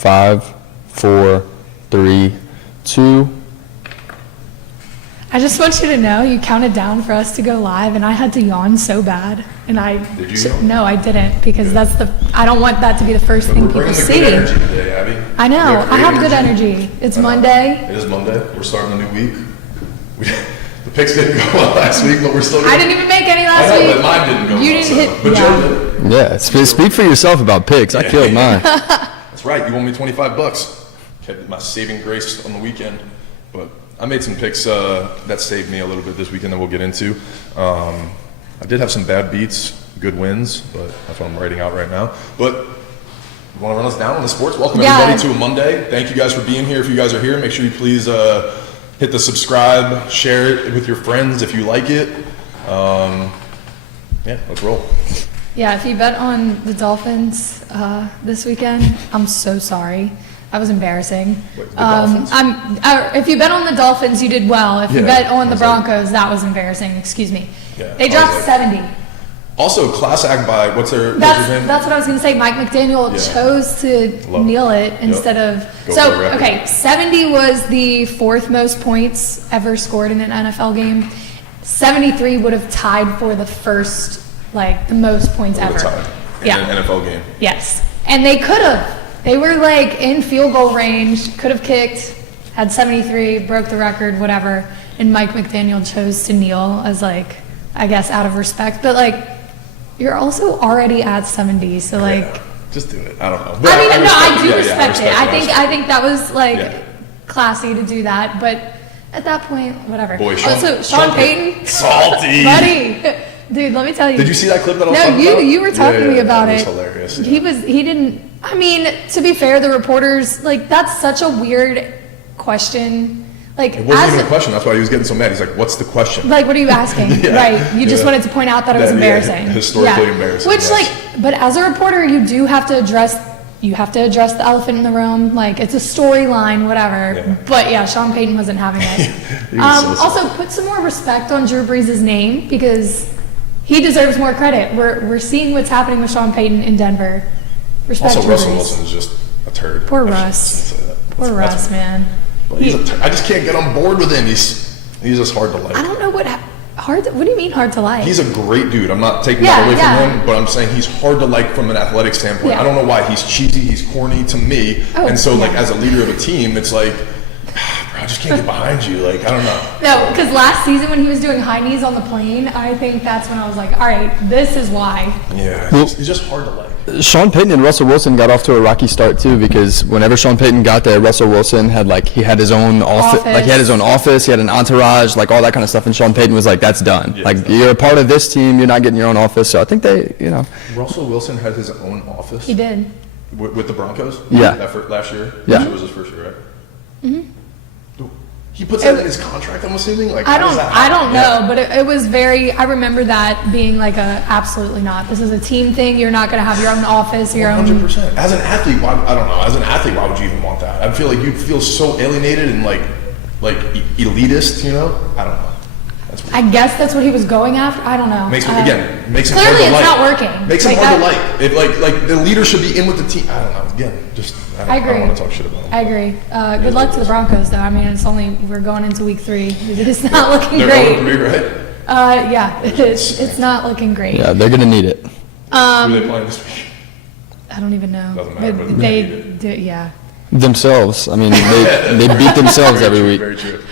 5, 4, 3, 2. I just want you to know you counted down for us to go live, and I had to yawn so bad. And Did you yawn? No, I didn't, because I don't want that to be the first thing people see. We're bringing the good energy today, Abby. I know. I have good energy. It's Monday. It is Monday. We're starting a new week. The picks didn't go well last week, but we're still good. I didn't even make any last week. But mine didn't go well. You didn't hit. But Joe did. Yeah, speak for yourself about picks. I killed mine. That's right. You owe me $25. Kept my saving grace on the weekend. But I made some picks that saved me a little bit this weekend that we'll get into. I did have some bad beats, good wins, but that's what I'm writing out right now. But you want to run us down on the sports? Welcome everybody to a Monday. Thank you guys for being here. If you guys are here, make sure you please hit the subscribe, share it with your friends if you like it. Yeah, let's roll. Yeah, if you bet on the Dolphins this weekend, I'm so sorry. That was embarrassing. Wait, the Dolphins? If you bet on the Dolphins, you did well. If you bet on the Broncos, that was embarrassing. Excuse me. Yeah, they dropped 70. Also, class act by what's his name? That's what I was going to say. Mike McDaniel chose to kneel it instead of. So, okay, 70 was the fourth most points ever scored in an NFL game. 73 would have tied for the first, the most points ever. In an NFL game. Yes. And they could have. They were in field goal range, could have kicked, had 73, broke the record, whatever. And Mike McDaniel chose to kneel as I guess out of respect. But you're also already at 70, so just do it. I don't know. But I do respect it. I think that was classy to do that. But at that point, whatever. Boy, Sean Payton, salty, buddy. Dude, let me tell you. Did you see that clip that I was talking about? No, you were talking to me about it. It was hilarious. Yeah. He didn't. I mean, to be fair, the reporters, that's such a weird question. It wasn't even a question. That's why he was getting so mad. He's like, what's the question? What are you asking? Right. You just wanted to point out that it was embarrassing. Historically embarrassing. Which, but as a reporter, you do have to address the elephant in the room. It's a storyline, whatever. Yeah. But Sean Payton wasn't having it. Also, put some more respect on Drew Brees' name, because he deserves more credit. We're seeing what's happening with Sean Payton in Denver. Respect also, Drew Russell Brees. Wilson is just a turd. Poor Russ. Poor Russ, man. I just can't get on board with him. He's just hard to like. I don't know what do you mean hard to like? He's a great dude. I'm not taking that away from him, but I'm saying he's hard to like from an athletic standpoint. I don't know why. He's cheesy. He's corny to me. As a leader of a team, it's bro, I just can't get behind you. I don't know. No, because last season when he was doing high knees on the plane, I think that's when I was like, all right, this is why. Yeah, he's just hard to like. Sean Payton and Russell Wilson got off to a rocky start too, because whenever Sean Payton got there, Russell Wilson had he had his own office. He had his own office, he had an entourage, all that kind of stuff, and Sean Payton was like, that's done. You're a part of this team, you're not getting your own office. So I think Russell Wilson had his own office. He did. With the Broncos? Yeah. Last year? Yeah. It was his first year, right? Mm-hmm. He puts that in his contract, I'm assuming? I don't know, but it was I remember that being absolutely not. This is a team thing. You're not going to have your own office, your 100%. own. As an athlete, I don't know. As an athlete, why would you even want that? I feel like you'd feel so alienated and elitist, I don't know. I guess that's what he was going after. I don't know. Makes him hard to like. Clearly, it's not working. Makes him hard to like. If the leader should be in with the team. I don't know. Again, I agree. I don't want to talk shit about him. I agree. Good luck to the Broncos, though. I mean, we're going into week 3. It's not looking great. They're going to be right. Yeah, it's not looking great. Yeah, they're gonna need it. Who are they playing this week? I don't even know. Doesn't matter. But they do, yeah. Themselves. I mean, they beat themselves every week. Very true.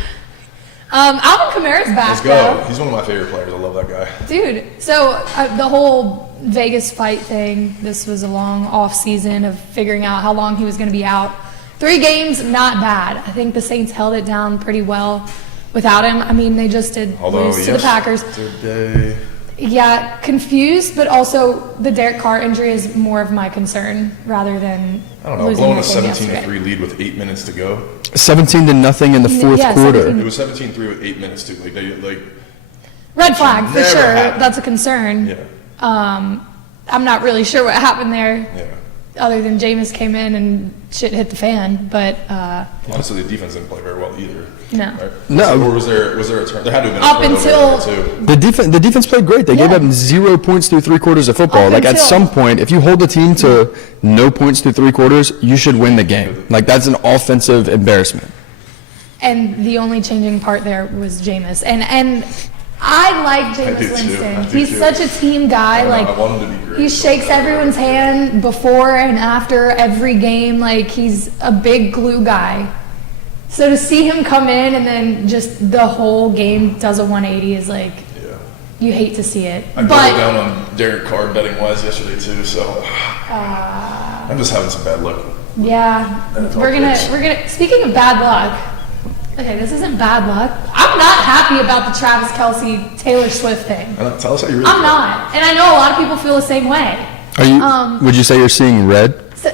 Alvin Kamara's back. Let's go. Though. He's one of my favorite players. I love that guy. Dude, so the whole Vegas fight thing, this was a long off season of figuring out how long he was going to be out. 3 games, not bad. I think the Saints held it down pretty well without him. I mean, they just did lose to the Packers. Today. Yeah, confused, but also the Derek Carr injury is more of my concern rather than I don't know, blowing a 17-3 lead with 8 minutes to go. 17-0 in the fourth quarter. It was 17-3 with 8 minutes to red flag for sure. Happened. That's a concern. Yeah. I'm not really sure what happened there. Yeah. other than Jameis came in and shit hit the fan. But honestly, the defense didn't play very well either. No. Right? No. Or was there a turn? There had to have been Up a turnover until there too. The defense played great. They gave up 0 points through 3 quarters of football. Up Like at until- some point, if you hold the team to no points through 3 quarters, you should win the game. Like that's an offensive embarrassment. And the only changing part there was Jameis. And I like do Jameis too. Winston. I do He's too. such a team guy. I Like want him to be great. he shakes everyone's hand before and after every game. Like he's a big glue guy. So to see him come in and then just the whole game does a 180 is like, Yeah. you hate to see it. I doubled But down on Derek Carr betting wise yesterday too, so I'm just having some bad luck. yeah, NFL we're picks. gonna. Speaking of bad luck, okay, this isn't bad luck. I'm not happy about the Travis Kelce Taylor Swift thing. Tell us how you really I'm feel. not, and I know a lot of people feel the same way. Are you? Would you say you're seeing red? So,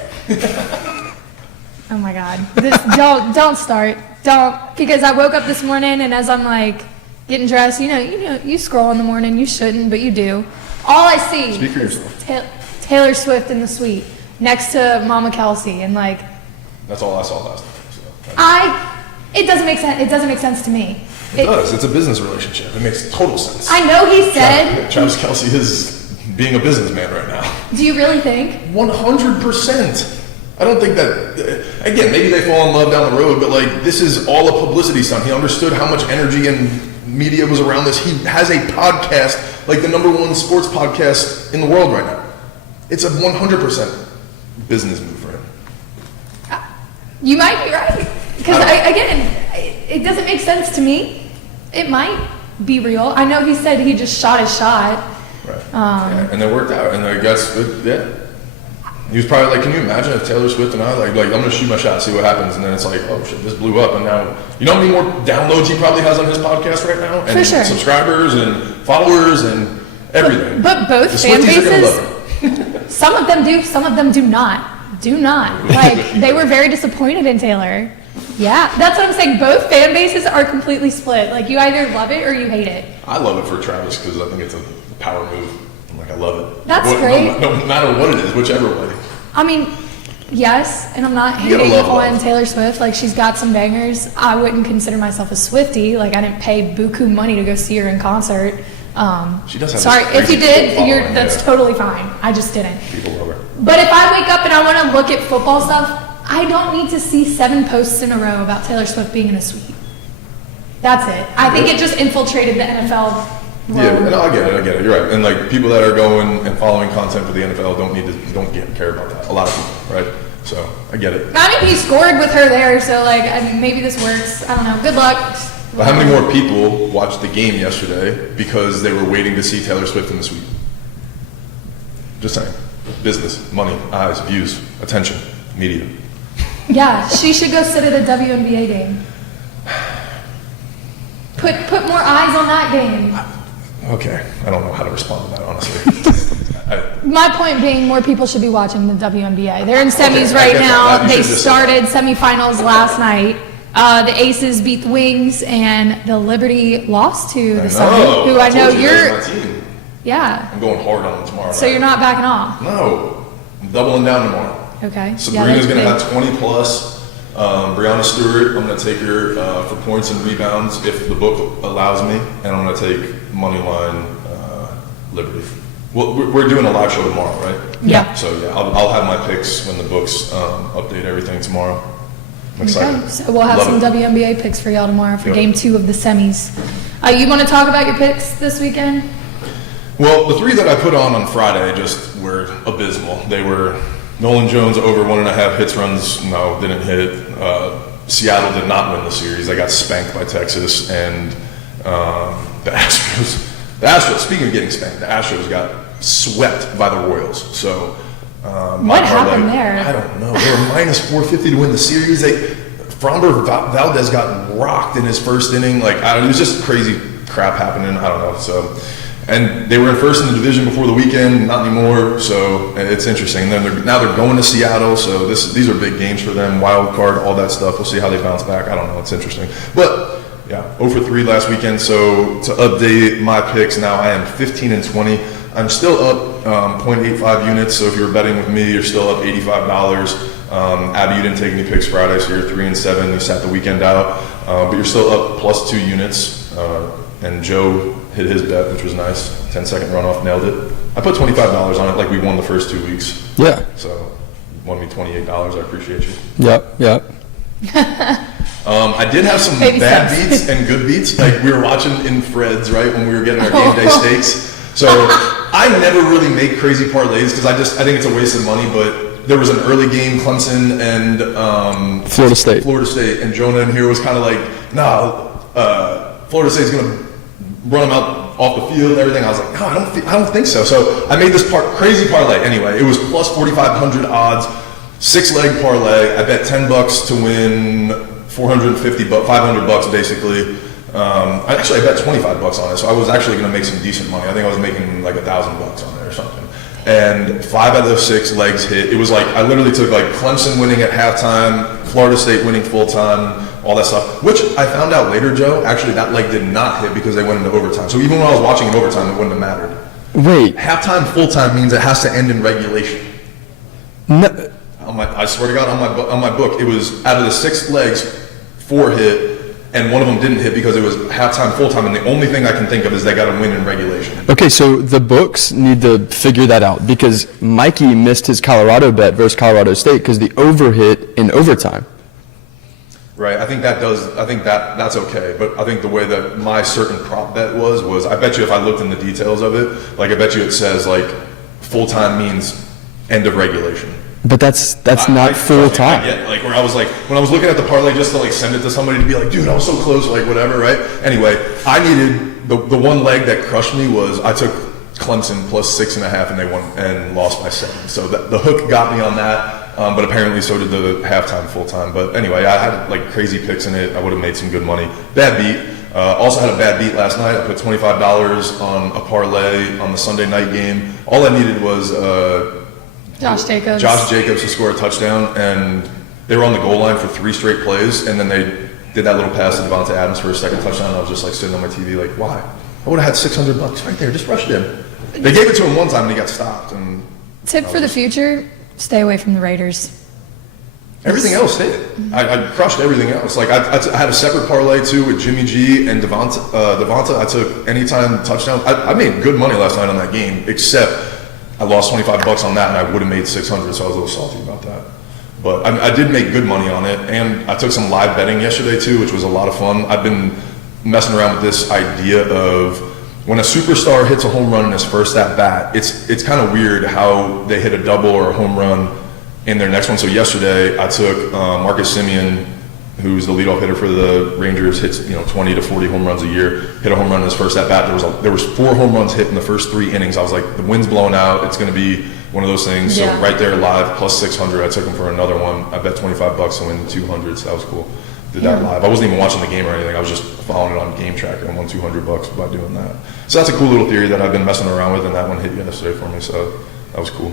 oh my God! Don't start. Don't, because I woke up this morning and as I'm like getting dressed, you scroll in the morning. You shouldn't, but you do. All I see Speak for is yourself. Taylor Swift in the suite next to Mama Kelce, and like That's all I saw last night. So. it doesn't make sense. It doesn't make sense to me. It does. It's a business relationship. It makes total sense. I know he said. Travis Kelce is being a businessman right now. Do you really think? 100%. I don't think that, again, maybe they fall in love down the road, but like this is all a publicity stunt. He understood how much energy and media was around this. He has a podcast, like the #1 sports podcast in the world right now. It's a 100% business move for him. You might be right. Because again, it doesn't make sense to me. It might be real. I know he said he just shot his shot. Right. Yeah, and it worked out. And I guess, yeah. He was probably like, can you imagine if Taylor Swift and I, like I'm going to shoot my shot, see what happens. And then it's like, oh shit, this blew up. And now, you know how many more downloads he probably has on his podcast right now? And For sure. subscribers and followers and everything. But both The fan Swifties are gonna bases, love him. some of them do, some of them do not. Do not. Like, they were very disappointed in Taylor. Yeah, that's what I'm saying. Both fan bases are completely split. Like, you either love it or you hate it. I love it for Travis because I think it's a power move. I'm like, I love it. That's great. No matter what it is, whichever way. I mean, yes, and I'm not You gotta hating love on love. Taylor Swift. Like, she's got some bangers. I wouldn't consider myself a Swiftie. Like, I didn't pay buku money to go see her in concert. She does have Sorry, this if you crazy did, following, that's yeah. totally fine. I just didn't. People love her. But if I wake up and I want to look at football stuff, I don't need to see 7 posts in a row about Taylor Swift being in a suite. That's it. I think it just infiltrated the NFL world. Yeah, no, I get it. You're right. And like people that are going and following content for the NFL don't care about that. A lot of people, right? So I get it. I mean, he scored with her there, so like, I mean, maybe this works. I don't know. Good luck. But how many more people watched the game yesterday because they were waiting to see Taylor Swift in the suite? Just saying. Business, money, eyes, views, attention, media. Yeah, she should go sit at a WNBA game. Put more eyes on that game. Okay, I don't know how to respond to that, honestly. My point being, more people should be watching the WNBA. They're in semis Okay, I right get now. that. You They should just say started semifinals last night. The Aces beat the Wings, and the Liberty lost to the Sun, who I know told you, you're. that's my team. Yeah. I'm going hard on them tomorrow. So you're not backing off. No, I'm doubling down tomorrow. Okay. Sabrina's going to that's have 20 plus. Brianna Stewart, I'm going to take her for points and rebounds if the book allows me, and I'm going to take money line Liberty. Well, we're doing a live show tomorrow, right? Yeah. So yeah, I'll have my picks when the books update everything tomorrow. I'm excited. Okay, so we'll have Love some it. WNBA picks for y'all tomorrow for Yep. game 2 of the semis. You want to talk about your picks this weekend? Well, the 3 that I put on Friday just were abysmal. They were Nolan Jones over 1.5 hits runs. No, didn't hit. Seattle did not win the series. They got spanked by Texas, and the Astros. Speaking of getting spanked, the Astros got swept by the Royals. So What happened there? I don't know. They were minus 450 to win the series. Framber Valdez got rocked in his first inning. Like it was just crazy crap happening. I don't know. So. And they were in first in the division before the weekend, not anymore. So it's interesting. Then now they're going to Seattle. So these are big games for them. Wild card, all that stuff. We'll see how they bounce back. I don't know. It's interesting. But yeah, 0 for 3 last weekend. So to update my picks now, I am 15-20. I'm still up 0.85 units, so if you're betting with me, you're still up $85. Abby, you didn't take any picks Friday, so you're 3-7. You sat the weekend out, but you're still up plus 2 units. And Joe hit his bet, which was nice. 10-second runoff, nailed it. I put $25 on it, like we won the first 2 weeks. Yeah. So, won me $28. I appreciate you. Yep. I did have some Baby bad steps. beats and good beats. Like we were watching in Fred's, right, when we were getting our game day steaks. So I never really make crazy parlays because I think it's a waste of money. But there was an early game, Clemson and Florida State, and Jonah in here was kind of like, Florida State's gonna run them out off the field and everything. I was like, no, I don't think so. So I made this crazy parlay. Anyway, it was plus 4,500 odds, 6-leg parlay. I bet $10 to win 450, $500 basically. I bet $25 on it, so I was actually going to make some decent money. I think I was making like $1,000 on it or something. And 5 out of those 6 legs hit. It was like I literally took like Clemson winning at halftime, Florida State winning full time, all that stuff. Which I found out later, Joe. Actually, that leg did not hit because they went into overtime. So even when I was watching in overtime, it wouldn't have mattered. Wait. Halftime, full time means it has to end in regulation. No. I swear to God, on my book, it was out of the 6 legs, 4 hit, and one of them didn't hit because it was halftime, full time, and the only thing I can think of is they got to win in regulation. Okay, so the books need to figure that out because Mikey missed his Colorado bet versus Colorado State because the over hit in overtime. Right, I think that's okay, but I think the way that my certain prop bet was I bet you if I looked in the details of it, like I bet you it says like full time means end of regulation. But that's not full time. Yeah, like where I was like, when I was looking at the parlay just to like send it to somebody to be like, dude, I was so close, like whatever, right? Anyway, I needed, the one leg that crushed me was I took Clemson plus 6.5 and they won and lost by 7. So the hook got me on that, but apparently so did the halftime, full time. But anyway, I had like crazy picks in it. I would have made some good money. Bad beat. Also had a bad beat last night. I put $25 on a parlay on the Sunday night game. All I needed was Josh Jacobs to score a touchdown, and they were on the goal line for 3 straight plays, and then they did that little pass to Devontae Adams for a second touchdown, and I was just like sitting on my TV like, why? I would have had $600 right there, just rushed him. They gave it to him one time and he got stopped. And Tip for the future, stay away from the Raiders. everything else hit. I crushed everything else. Like I had a separate parlay too with Jimmy G and Devonta. I took anytime touchdown. I made good money last night on that game, except I lost $25 on that, and I would have made 600, so I was a little salty about that. But I did make good money on it, and I took some live betting yesterday too, which was a lot of fun. I've been messing around with this idea of when a superstar hits a home run in his first at bat, it's kind of weird how they hit a double or a home run in their next one. So yesterday I took Marcus Semien, who's the leadoff hitter for the Rangers, hits 20 to 40 home runs a year, hit a home run in his first at bat. There was 4 home runs hit in the first 3 innings. I was like, the wind's blowing out. It's going to be one of those things. Yeah. So right there live plus 600. I took him for another one. I bet $25 to win 200. So that was cool. Did that live. I wasn't even watching the game or anything. I was just following it on Game Tracker and won $200 by doing that. So that's a cool little theory that I've been messing around with, and that one hit yesterday for me. So that was cool.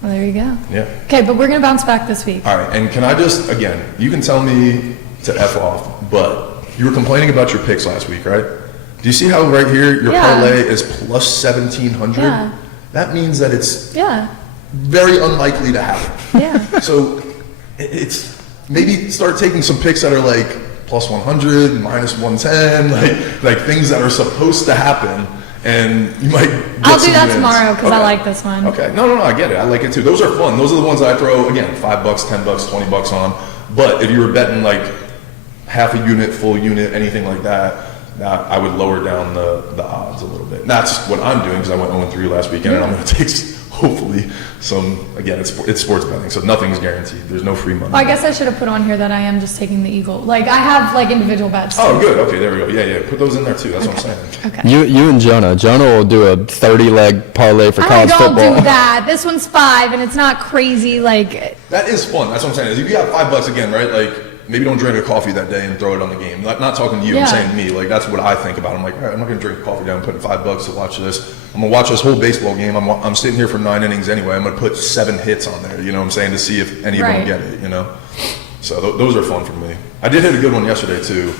Well, there you go. Yeah. Okay, but we're going to bounce back this week. All right, and can I just, again, you can tell me to F off, but you were complaining about your picks last week, right? Do you see how right here your parlay is plus 1,700? Yeah. That means that it's Yeah. very unlikely to happen. Yeah. So it's maybe start taking some picks that are like plus 100, minus 110, like things that are supposed to happen, and you might get I'll do some that wins. tomorrow because I Okay. like this one. Okay, no, I get it. I like it too. Those are fun. Those are the ones that I throw, again, $5, $10, $20 on. But if you were betting like half a unit, full unit, anything like that, I would lower down the odds a little bit. And that's what I'm doing because I went 0-3 last weekend, and I'm going to take hopefully some. Again, it's sports betting, so nothing's guaranteed. There's no free money. Well, I guess I should have put on here that I am just taking the Eagle. Like I have like individual bets. Oh, too. good. Okay, there we go. Yeah. Put those in there too. That's what I'm saying. Okay. You and Jonah will do a 30-leg parlay for I college don't football. do that. This one's 5 and it's not crazy. Like That is fun. That's what I'm saying. Is if you got $5 again, right? Like maybe don't drink a coffee that day and throw it on the game. Not talking to you. Yeah. I'm saying to me. Like that's what I think about. I'm like, all right, I'm not gonna drink a coffee down. I'm putting $5 to watch this. I'm gonna watch this whole baseball game. I'm sitting here for 9 innings anyway. I'm gonna put 7 hits on there. You know what I'm saying, to see if any of them Right. get it. You know. So those are fun for me. I did hit a good one yesterday too.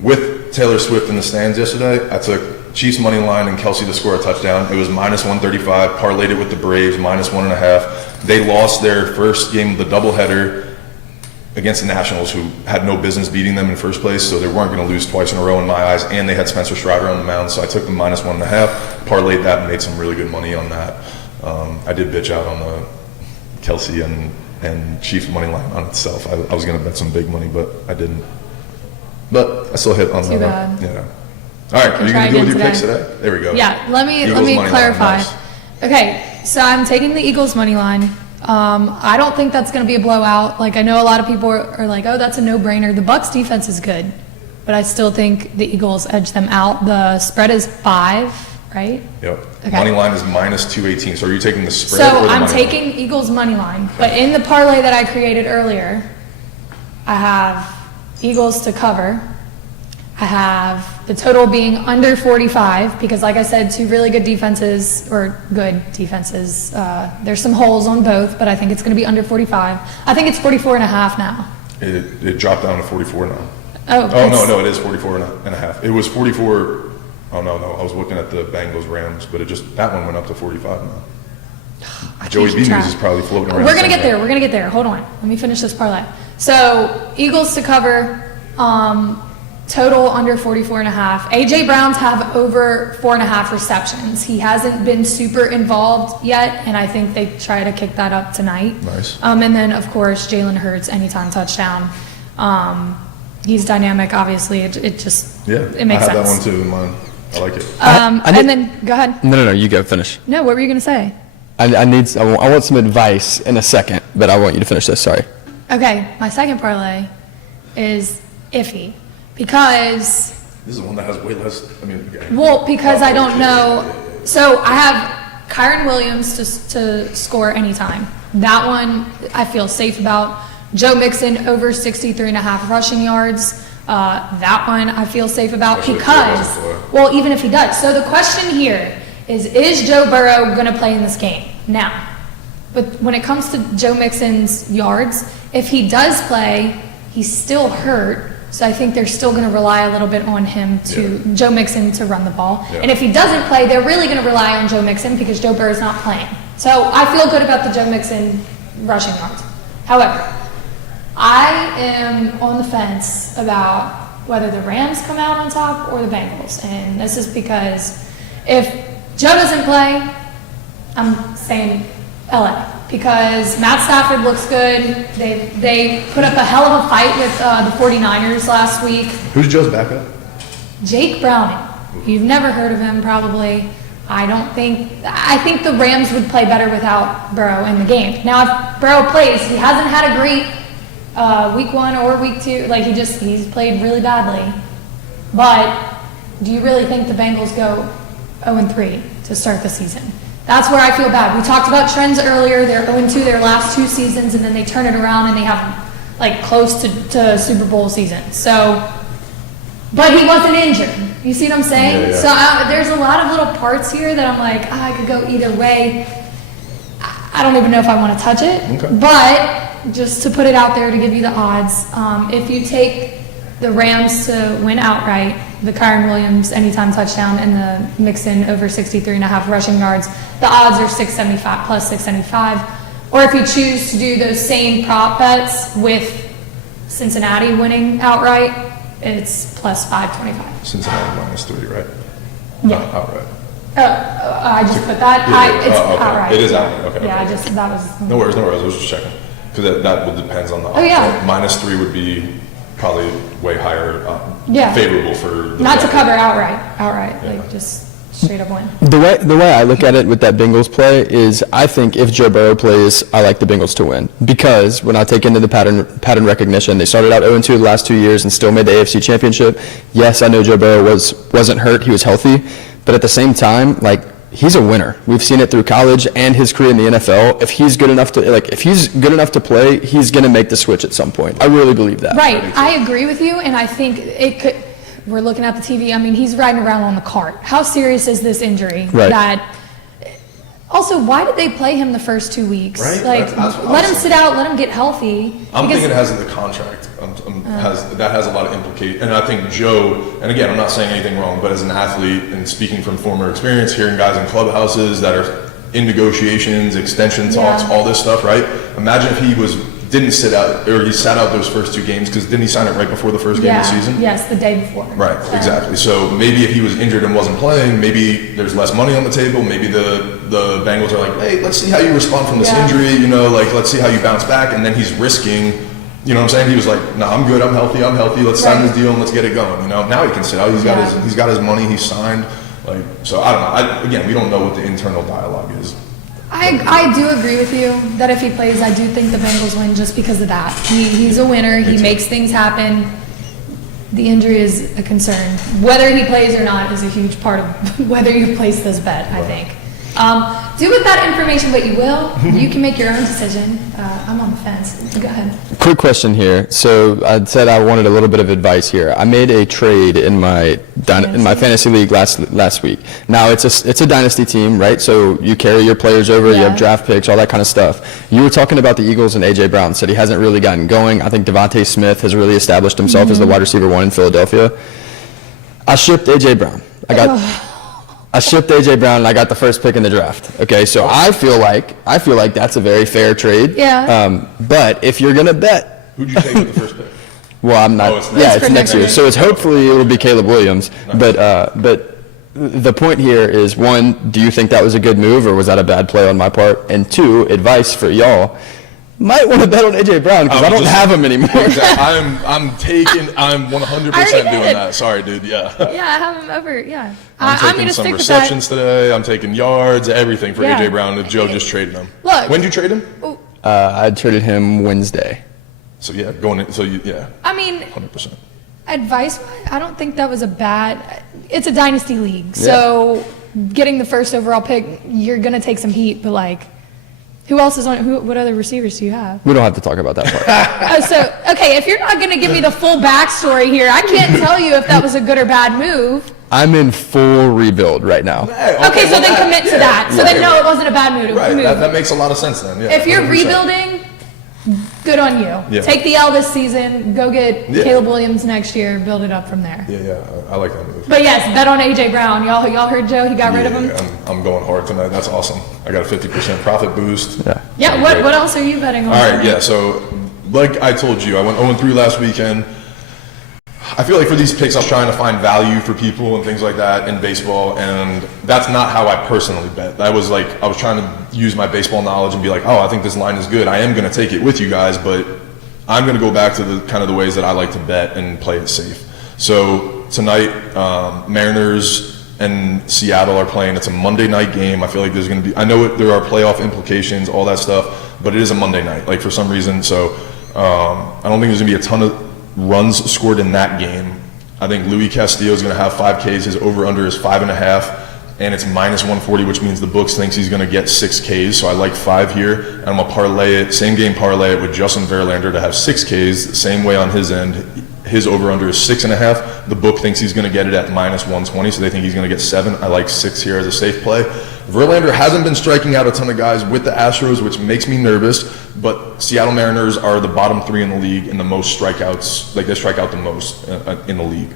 With Taylor Swift in the stands yesterday, I took Chiefs money line and Kelce to score a touchdown. It was minus 135. Parlayed it with the Braves, minus 1.5. They lost their first game of the doubleheader against the Nationals, who had no business beating them in first place, so they weren't going to lose twice in a row in my eyes, and they had Spencer Strider on the mound, so I took them minus 1.5, parlayed that, and made some really good money on that. I did bitch out on the Kelce and Chiefs money line on itself. I was going to bet some big money, but I didn't. But I still hit on Too bad. Yeah. All right, are you going to do with your picks today? There we go. Yeah, let me money clarify. line, nice. Okay, so I'm taking the Eagles money line. I don't think that's going to be a blowout. Like, I know a lot of people are like, oh, that's a no-brainer. The Bucs defense is good, but I still think the Eagles edge them out. The spread is 5, right? Yep. Okay. Money line is minus 218. So are you taking the spread So or the I'm money taking line? Eagles money line, but in the parlay that I created earlier, I have Eagles to cover. I have the total being under 45 because, like I said, two really good defenses, or good defenses. There's some holes on both, but I think it's going to be under 45. I think it's 44 and a half now. It dropped down to 44 now. Oh, No, it is 44 and a half. It was 44. Oh, no. I was looking at the Bengals Rams, but that one went up to 45 now. Joey B News is probably floating around. We're going to get there. We're going to get there. Hold on. Let me finish this parlay. So, Eagles to cover. Total under 44 and a half. AJ Brown's have over 4.5 receptions. He hasn't been super involved yet, and I think they try to kick that up tonight. Nice. And then, of course, Jalen Hurts, anytime touchdown. He's dynamic, obviously. It makes sense. I have that one too in mind. I like it. And then, go ahead. No, you go, finish. No, what were you going to say? I want some advice in a second, but I want you to finish this, sorry. Okay, my second parlay is iffy. Because This is one that has way less. because I don't know. So I have Kyron Williams to score anytime. That one I feel safe about. Joe Mixon over 63.5 rushing yards. That one I feel safe about because, even if he does. So the question here is Joe Burrow going to play in this game? Now, but when it comes to Joe Mixon's yards, if he does play, he's still hurt. So I think they're still going to rely a little bit on him Joe Mixon to run the ball. Yeah. And if he doesn't play, they're really going to rely on Joe Mixon because Joe Burrow's not playing. So I feel good about the Joe Mixon rushing yards. However, I am on the fence about whether the Rams come out on top or the Bengals. And this is because if Joe doesn't play, I'm saying LA. Because Matt Stafford looks good. They put up a hell of a fight with the 49ers last week. Who's Joe's backup? Jake Browning. You've never heard of him, probably. I think the Rams would play better without Burrow in the game. Now, if Burrow plays, he hasn't had a great week 1 or week 2. Like, he's played really badly. But do you really think the Bengals go 0-3 to start the season? That's where I feel bad. We talked about trends earlier. They're 0-2 their last 2 seasons, and then they turn it around and they have like close to Super Bowl season. So, but he wasn't injured. You see what I'm saying? Yeah. So there's a lot of little parts here that I'm like, I could go either way. I don't even know if I want to touch it. Okay. But just to put it out there to give you the odds, if you take the Rams to win outright, the Kyron Williams anytime touchdown, and the Mixon over 63.5 rushing yards, the odds are 675 plus 675. Or if you choose to do those same prop bets with Cincinnati winning outright, it's plus 525. Cincinnati minus 3, right? Yeah. Outright. I just put that. It's okay. outright. It is outright. Okay. Yeah, okay. that was. No worries. I was just checking because that would depends on the. Oh yeah. So minus 3 would be probably way higher. Favorable for. Not to cover outright, like just straight up win. The way I look at it with that Bengals play is I think if Joe Burrow plays, I like the Bengals to win because when I take into the pattern recognition, they started out 0-2 the last 2 years and still made the AFC Championship. Yes, I know Joe Burrow wasn't hurt, he was healthy, but at the same time, like he's a winner. We've seen it through college and his career in the NFL. If he's good enough to play, he's going to make the switch at some point. I really believe that. Right, I agree with you, and I think it could. We're looking at the TV. I mean, he's riding around on the cart. How serious is this injury? Right. That Also, why did they play him the first 2 weeks? Right? Like, That's what let I'm him sit out, let him get healthy. I'm thinking it has in the contract. That has a lot of implication. And I think Joe, and again, I'm not saying anything wrong, but as an athlete and speaking from former experience, hearing guys in clubhouses that are in negotiations, extension talks, all this stuff, right? Imagine if he didn't sit out, or he sat out those first 2 games, because didn't he sign it right before the first game of the season? Yes, the day before. Right, exactly. So maybe if he was injured and wasn't playing, maybe there's less money on the table. Maybe the Bengals are like, hey, let's see how you respond from this injury. You know, like let's see how you bounce back. And then he's risking. You know what I'm saying? He was like, no, I'm good. I'm healthy. Let's sign this deal and let's get it going. You know, now he can sit out. He's got his money. He's signed. Like, so I don't know. Again, we don't know what the internal dialogue is. I do agree with you that if he plays, I do think the Bengals win just because of that. He's a winner. He makes things happen. The injury is a concern. Whether he plays or not is a huge part of whether you place this bet, I think. Do with that information what you will. You can make your own decision. I'm on the fence. Go ahead. Quick question here. So I said I wanted a little bit of advice here. I made a trade in my fantasy league last week. Now it's a dynasty team, right? So you carry your players over, you have draft picks, all that kind of stuff. You were talking about the Eagles and AJ Brown. Said he hasn't really gotten going. I think Devontae Smith has really established himself as the wide receiver 1 in Philadelphia. I shipped AJ Brown. I shipped AJ Brown and I got the first pick in the draft. Okay, so I feel like that's a very fair trade. Yeah. But if you're gonna bet, Who'd you take with the first pick? well, I'm not. It's next year. So it's hopefully it'll be Caleb Williams. Nice. But the point here is, 1, do you think that was a good move or was that a bad play on my part? And 2, advice for y'all. Might want to bet on AJ Brown because I don't have him anymore. Exactly. I'm 100% doing that. Sorry, dude. Yeah. Yeah, I have him over. Yeah. I'm taking some receptions today. I'm taking yards, everything for AJ Brown. And Joe just traded him. Look. When did you trade him? I traded him Wednesday. So yeah, I mean, 100%. Advice-wise, I don't think that was a bad. It's a dynasty league, so getting the first overall pick, you're gonna take some heat. But like, who else is on? What other receivers do you have? We don't have to talk about that part. Okay, if you're not going to give me the full backstory here, I can't tell you if that was a good or bad move. I'm in full rebuild right now. Okay, so then commit to that. So then no, it wasn't a bad move. Right, that makes a lot of sense then. Yeah, if you're 100%. Rebuilding, good on you. Yeah. Take the L this season, go get Caleb Williams next year, build it up from there. Yeah, I like that move. But yes, bet on AJ Brown. Y'all heard Joe, he got rid of him? I'm going hard tonight. That's awesome. I got a 50% profit boost. Yeah, what else are you betting on? All right, yeah, so like I told you, I went 0-3 last weekend. I feel like for these picks, I was trying to find value for people and things like that in baseball, and that's not how I personally bet. I was trying to use my baseball knowledge and be like, oh, I think this line is good. I am going to take it with you guys, but I'm going to go back to the kind of the ways that I like to bet and play it safe. So tonight, Mariners and Seattle are playing. It's a Monday night game. I feel like there's going to be, I know there are playoff implications, all that stuff, but it is a Monday night, like for some reason. So I don't think there's going to be a ton of runs scored in that game. I think Luis Castillo is going to have 5 Ks. His over-under is 5.5, and it's -140, which means the books thinks he's going to get 6 Ks. So I like 5 here, and I'm going to parlay it, same game parlay it with Justin Verlander to have 6 Ks, the same way on his end. His over-under is 6.5. The book thinks he's going to get it at -120, so they think he's going to get 7. I like 6 here as a safe play. Verlander hasn't been striking out a ton of guys with the Astros, which makes me nervous, but Seattle Mariners are the bottom 3 in the league in the most strikeouts. Like, they strike out the most in the league.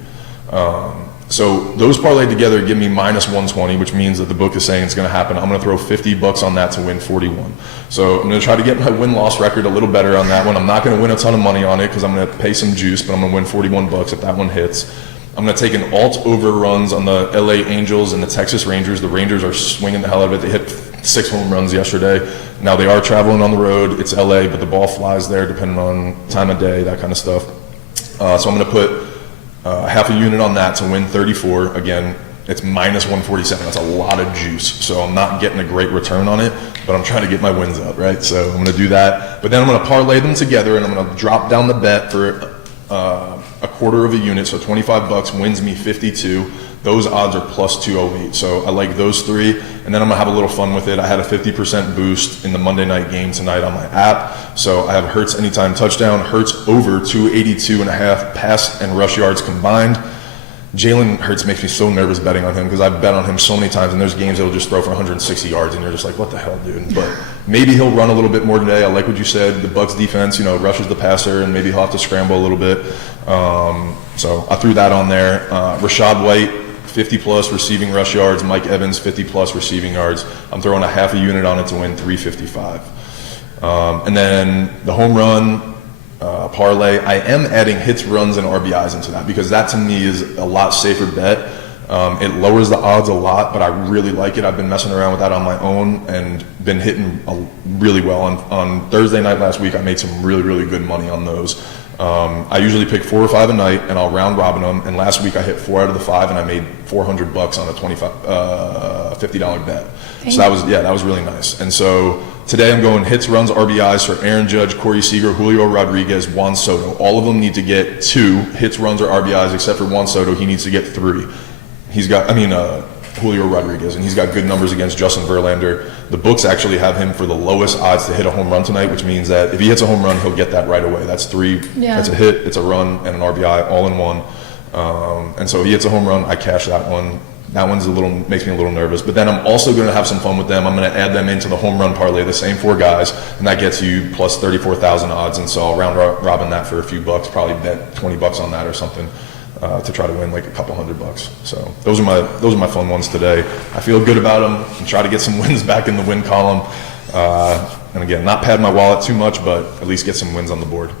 So those parlayed together give me -120, which means that the book is saying it's going to happen. I'm going to throw $50 on that to win 41. So I'm going to try to get my win-loss record a little better on that one. I'm not going to win a ton of money on it because I'm going to pay some juice, but I'm going to win $41 if that one hits. I'm going to take an alt over runs on the LA Angels and the Texas Rangers. The Rangers are swinging the hell out of it. They hit 6 home runs yesterday. Now they are traveling on the road. It's LA, but the ball flies there depending on time of day, that kind of stuff. So I'm going to put half a unit on that to win 34. Again, it's -147. That's a lot of juice. So I'm not getting a great return on it, but I'm trying to get my wins up, right? So I'm going to do that. But then I'm going to parlay them together, and I'm going to drop down the bet for a quarter of a unit. So $25 wins me 52. Those odds are +208. So I like those 3. And then I'm going to have a little fun with it. I had a 50% boost in the Monday night game tonight on my app. So I have Hurts anytime touchdown, Hurts over 282.5 pass and rush yards combined. Jalen Hurts makes me so nervous betting on him because I've bet on him so many times, and there's games that he'll just throw for 160 yards, and you're just like, what the hell, dude? But maybe he'll run a little bit more today. I like what you said. The Bucs defense, rushes the passer, and maybe he'll have to scramble a little bit. So I threw that on there. Rashad White, 50-plus receiving rush yards. Mike Evans, 50-plus receiving yards. I'm throwing a half a unit on it to win 355. And then the home run parlay, I am adding hits, runs, and RBIs into that because that to me is a lot safer bet. It lowers the odds a lot, but I really like it. I've been messing around with that on my own and been hitting really well. On Thursday night last week, I made some really, really good money on those. I usually pick 4 or 5 a night, and I'll round robin them. And last week I hit 4 out of the 5, and I made $400 on a $50 bet. So that was really nice. And so today I'm going hits, runs, RBIs for Aaron Judge, Corey Seager, Julio Rodriguez, Juan Soto. All of them need to get 2 hits, runs, or RBIs, except for Juan Soto. He needs to get 3. Julio Rodriguez, and he's got good numbers against Justin Verlander. The books actually have him for the lowest odds to hit a home run tonight, which means that if he hits a home run, he'll get that right away. That's 3. Yeah. That's a hit, it's a run, and an RBI all in one. And so if he hits a home run, I cash that one. That one's makes me a little nervous. But then I'm also going to have some fun with them. I'm going to add them into the home run parlay, the same 4 guys, and that gets you plus 34,000 odds. And so I'll round robin that for a few bucks, probably bet $20 on that or something. To try to win like a couple $100. So those are my fun ones today. I feel good about them and try to get some wins back in the win column. And again, not pad my wallet too much, but at least get some wins on the board.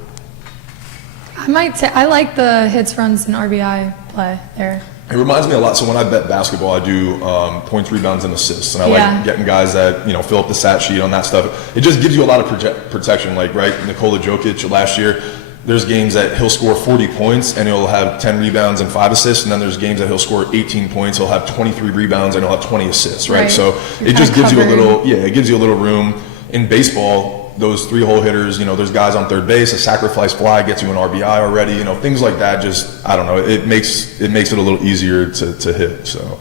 I like the hits, runs, and RBI play there. It reminds me a lot. So when I bet basketball, I do points, rebounds, and assists, and I like getting guys that fill up the stat sheet on that stuff. It just gives you a lot of protection. Like Nikola Jokic last year. There's games that he'll score 40 points and he'll have 10 rebounds and 5 assists, and then there's games that he'll score 18 points, he'll have 23 rebounds, and he'll have 20 assists, right? So it just gives you a little room. In baseball, those 3-hole hitters, there's guys on third base, a sacrifice fly gets you an RBI already, things like that. Just, I don't know, it makes it a little easier to hit. So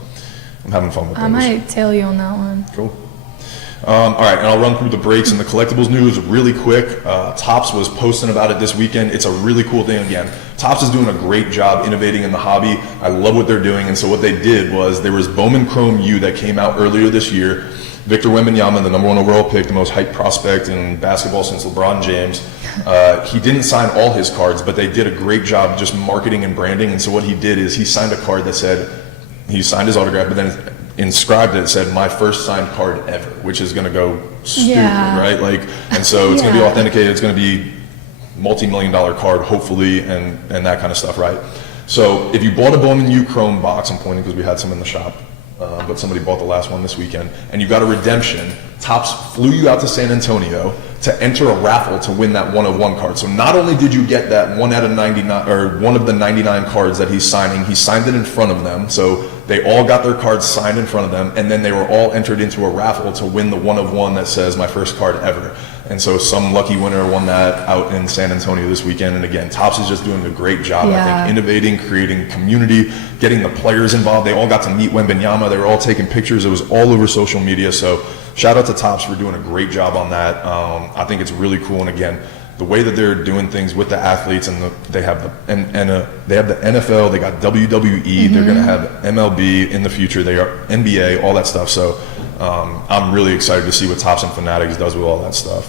I'm having fun with those. I might tail you on that one. Cool. All right, and I'll run through the breaks and the collectibles news really quick. Topps was posting about it this weekend. It's a really cool thing. Again, Topps is doing a great job innovating in the hobby. I love what they're doing, and so what they did was there was Bowman Chrome U that came out earlier this year. Victor Wembanyama, the number 1 overall pick, the most hyped prospect in basketball since LeBron James. He didn't sign all his cards, but they did a great job just marketing and branding, and so what he did is he signed a card that said, he signed his autograph, but then inscribed it said my first signed card ever, which is going to go stupid, right? And so it's going to be authenticated. It's going to be multi-million-dollar card, hopefully, and that kind of stuff, right? So if you bought a Bowman U Chrome box, I'm pointing because we had some in the shop, but somebody bought the last one this weekend, and you got a redemption, Topps flew you out to San Antonio to enter a raffle to win that 1/1 card. So not only did you get that 1 out of 99, or one of the 99 cards that he's signing, he signed it in front of them. So they all got their cards signed in front of them, and then they were all entered into a raffle to win the 1/1 that says my first card ever. And so some lucky winner won that out in San Antonio this weekend. And again, Topps is just doing a great job, I think, innovating, creating community, getting the players involved. They all got to meet Wembanyama. They were all taking pictures. It was all over social media. So shout out to Topps for doing a great job on that. I think it's really cool. And again, the way that they're doing things with the athletes, and they have the NFL, they got WWE, they're going to have MLB in the future, they are NBA, all that stuff. So I'm really excited to see what Topps and Fanatics does with all that stuff.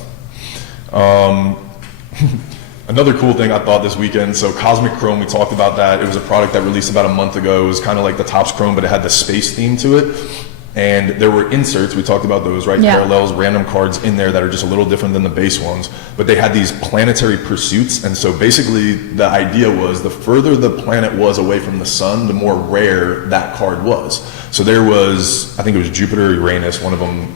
Another cool thing I thought this weekend, so Cosmic Chrome, we talked about that. It was a product that released about a month ago. It was kind of like the Topps Chrome, but it had the space theme to it. And there were inserts, we talked about those, right? Parallels, random cards in there that are just a little different than the base ones. But they had these planetary pursuits. And so basically the idea was the further the planet was away from the sun, the more rare that card was. So there was, I think it was Jupiter, Uranus, one of them.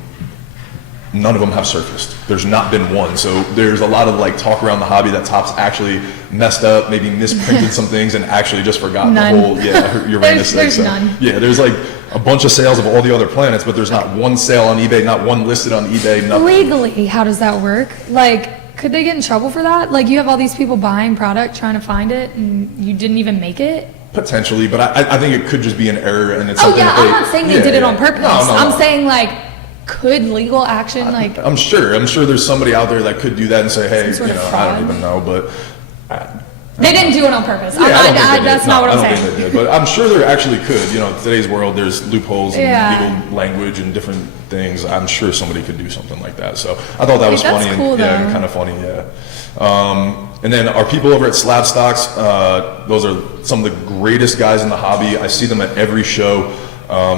None of them have surfaced. There's not been one. So there's a lot of talk around the hobby that Topps actually messed up, maybe misprinted some things, and actually just forgot the whole Uranus thing. There's none. Yeah, there's a bunch of sales of all the other planets, but there's not one sale on eBay, not one listed on eBay, nothing. Legally, how does that work? Could they get in trouble for that? You have all these people buying product, trying to find it, and you didn't even make it? Potentially, but I think it could just be an error, and it's something I'm not saying they did it on purpose. No. I'm saying, could legal action, I'm sure there's somebody out there that could do that and say, hey, I don't even know, but They didn't do it on purpose. Yeah, That's not what I'm saying. I don't think they did, but I'm sure there actually could. You know, in today's world, there's loopholes in legal language and different things. I'm sure somebody could do something like that. So I thought that was funny. That's cool, and kind of funny, and then our people over at Slab Stocks, those are some of the greatest guys in the hobby. I see them at every show.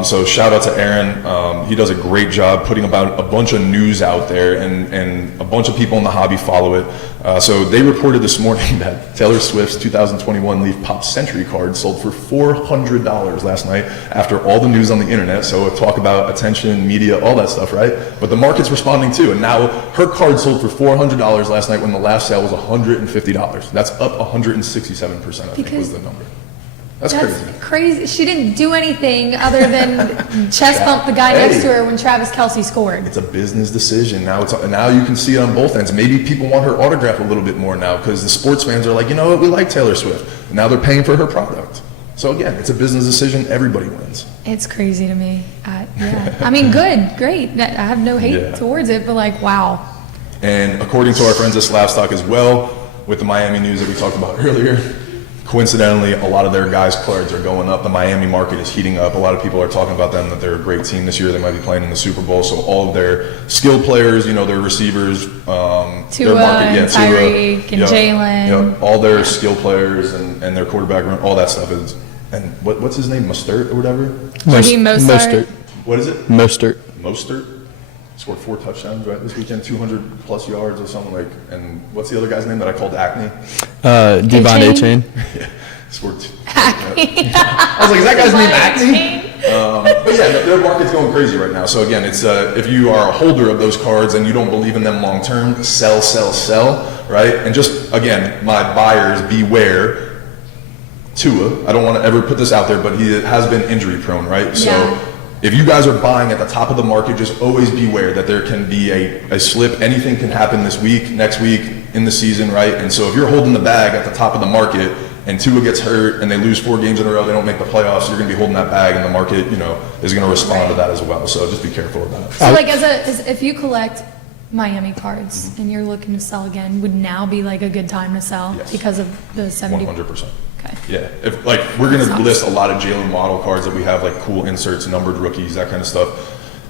So shout out to Aaron. He does a great job putting about a bunch of news out there, and a bunch of people in the hobby follow it. So they reported this morning that Taylor Swift's 2021 Leaf Pop Century card sold for $400 last night after all the news on the internet. So talk about attention, media, all that stuff, right? But the market's responding too. And now her card sold for $400 last night when the last sale was $150. That's up 167%, I think was the number. That's crazy. She didn't do anything other than chest bump the guy next to her when Travis Kelce scored. It's a business decision. Now you can see it on both ends. Maybe people want her autograph a little bit more now because the sports fans are like, you know what, we like Taylor Swift. Now they're paying for her product. So again, it's a business decision. Everybody wins. It's crazy to me. I mean, good, great. I have no hate towards it, but like, wow. And according to our friends at Slabstock as well, with the Miami news that we talked about earlier, coincidentally, a lot of their guys' cards are going up. The Miami market is heating up. A lot of people are talking about them, that they're a great team this year. They might be playing in the Super Bowl. So all of their skilled players, you know, their receivers, Tua, and Tyreek, and Jalen. All their skill players and their quarterback room, all that stuff is. And what's his name? Mostert or whatever? Mostert. What is it? Mostert. Scored 4 touchdowns right this weekend, 200 plus yards or something like. And what's the other guy's name that I called Acne? Devon A-Chain. Yeah, scored 2. Acne. I was like, is that guy's name Acne? But yeah, their market's going crazy right now. So again, it's if you are a holder of those cards and you don't believe in them long term, sell, right? And just again, my buyers beware. Tua, I don't want to ever put this out there, but he has been injury prone, right? So if you guys are buying at the top of the market, just always beware that there can be a slip. Anything can happen this week, next week, in the season, right? And so if you're holding the bag at the top of the market and Tua gets hurt and they lose 4 games in a row, they don't make the playoffs, you're going to be holding that bag, and the market, you know, is going to respond to that as well. So just be careful of that. So like if you collect Miami cards and you're looking to sell again, would now be like a good time to sell because of the 70? 100%. Okay. Yeah, if like we're going to list a lot of Jalen Waddle cards that we have, like cool inserts, numbered rookies, that kind of stuff.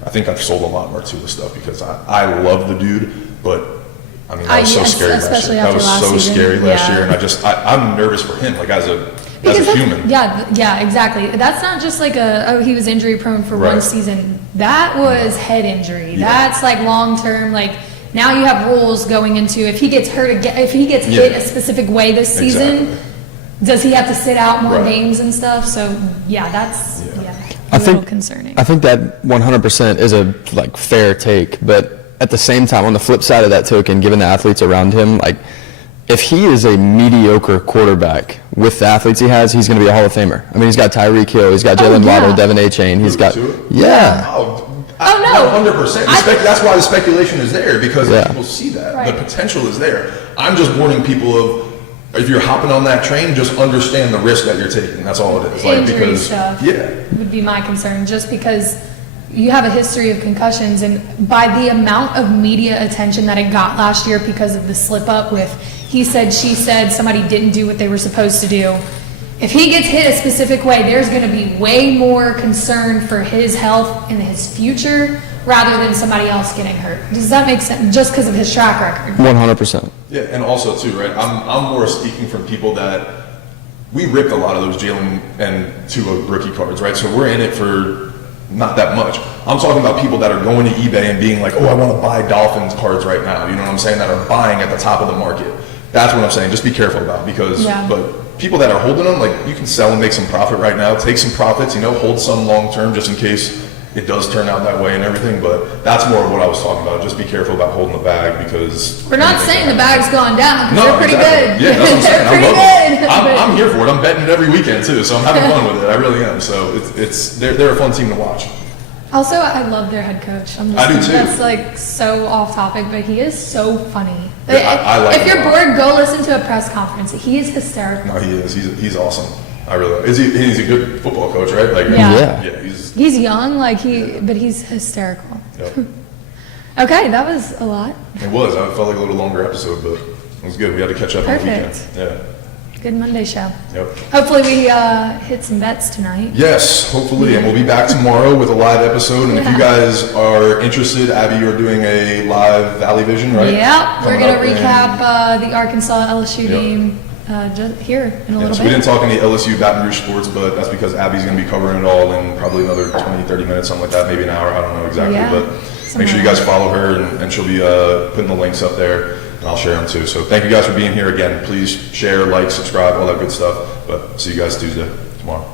I think I've sold a lot more Tua stuff because I love the dude, but I mean that was so scary last year. That was so scary last year, and I'm nervous for him, like as a human. Yeah, exactly. That's not just like he was injury prone for one season. That was head injury. That's like long term. Like now you have rules going into if he gets hurt again, if he gets hit a specific way this season. Does he have to sit out more games and stuff? So that's a little concerning. I think that 100% is a like fair take, but at the same time, on the flip side of that token, given the athletes around him, like if he is a mediocre quarterback with the athletes he has, he's going to be a Hall of Famer. I mean, he's got Tyreek Hill, he's got Jalen Waddle, Devin A-Chain, he's got no, 100%. That's why the speculation is there, because people see that the potential is there. I'm just warning people of. If you're hopping on that train, just understand the risk that you're taking. That's all it is. Injury stuff would be my concern, just because you have a history of concussions, and by the amount of media attention that it got last year because of the slip up with he said, she said, somebody didn't do what they were supposed to do. If he gets hit a specific way, there's going to be way more concern for his health and his future rather than somebody else getting hurt. Does that make sense? Just because of his track record. 100%. Yeah, and also too, right? I'm more speaking from people that we ripped a lot of those Jalen and Tua rookie cards, right? So we're in it for not that much. I'm talking about people that are going to eBay and being like, oh, I want to buy Dolphins cards right now. You know what I'm saying? That are buying at the top of the market. That's what I'm saying. Just be careful about, because but people that are holding them, like you can sell and make some profit right now. Take some profits, you know, hold some long term just in case it does turn out that way and everything, but that's more of what I was talking about. Just be careful about holding the bag, because we're not saying the bag's gone down, because they're pretty good. Yeah, that's what I'm saying. I love it. I'm here for it. I'm betting it every weekend too, so I'm having fun with it. I really am. So they're a fun team to watch. Also, I love their head coach. I do too. That's like so off topic, but he is so funny. Yeah, I like if you're bored, go listen to a press conference. He is hysterical. No, he is. He's awesome. I really is. He's a good football coach, right? Like he's young, but he's hysterical. Yep. Okay, that was a lot. It was. I felt like a little longer episode, but it was good. We had to catch up on the weekend. Yeah. good Monday show. Yep. Hopefully we hit some bets tonight. Yes, hopefully, and we'll be back tomorrow with a live episode. And if you guys are interested, Abby, you're doing a live Valley Vision, right? Yep, we're Coming gonna up recap the Arkansas LSU Yep. game just here in a little So bit. we didn't talk any LSU Baton Rouge sports, but that's because Abby's going to be covering it all in probably another 20, 30 minutes, something like that, maybe an hour, I don't know exactly. Yeah, But make sure you guys follow her, and she'll be putting the links up there, and I'll share them too. So thank you guys for being here again. Please share, like, subscribe, all that good stuff. But see you guys Tuesday, tomorrow.